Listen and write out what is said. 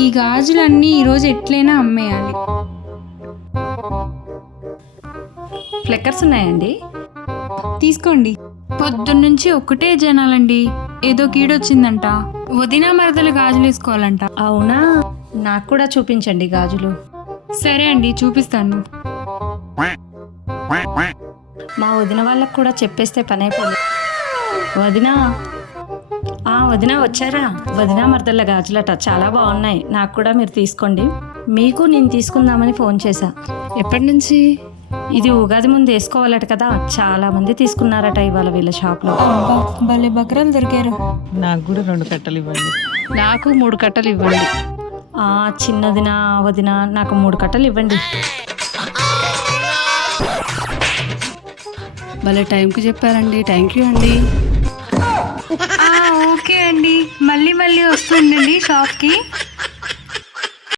ఈ గాజులన్నీ ఈరోజు ఎట్లయినా అమ్మేయాలి. ఫ్లెక్కర్స్ ఉన్నాయండి? తీసుకోండి. పొద్దున్నుంచి ఒకటే జనాలండి. ఏదో కీడొచ్చిందంట. వదిన మరదలు గాజులు వేసుకోవాలంట. అవునా, నాకు కూడా చూపించండి గాజులు. సరే అండి, చూపిస్తాను. మా వదిన వాళ్ళకు కూడా చెప్పేస్తే పని అయిపోయింది. వదినా, వదిన వచ్చారా? వదిన మరదళ్ళ గాజులట చాలా బాగున్నాయి, నాకు కూడా మీరు తీసుకోండి. మీకు నేను తీసుకుందామని ఫోన్ చేశా. ఎప్పటి నుంచి? ఇది ఉగాది ముందు వేసుకోవాలట కదా, చాలా మంది తీసుకున్నారట ఇవాళ వీళ్ళ షాప్లో. భలే బకరాలు దొరికారు. నాకు కూడా 2 కట్టలు ఇవ్వండి. నాకు 3 కట్టలు ఇవ్వండి. చిన్నదిన వదిన నాకు 3 కట్టలు ఇవ్వండి. భలే టైంకి చెప్పారండి, థ్యాంక్ యూ అండి. ఓకే అండి, మళ్ళీ వస్తుండండి షాప్కి.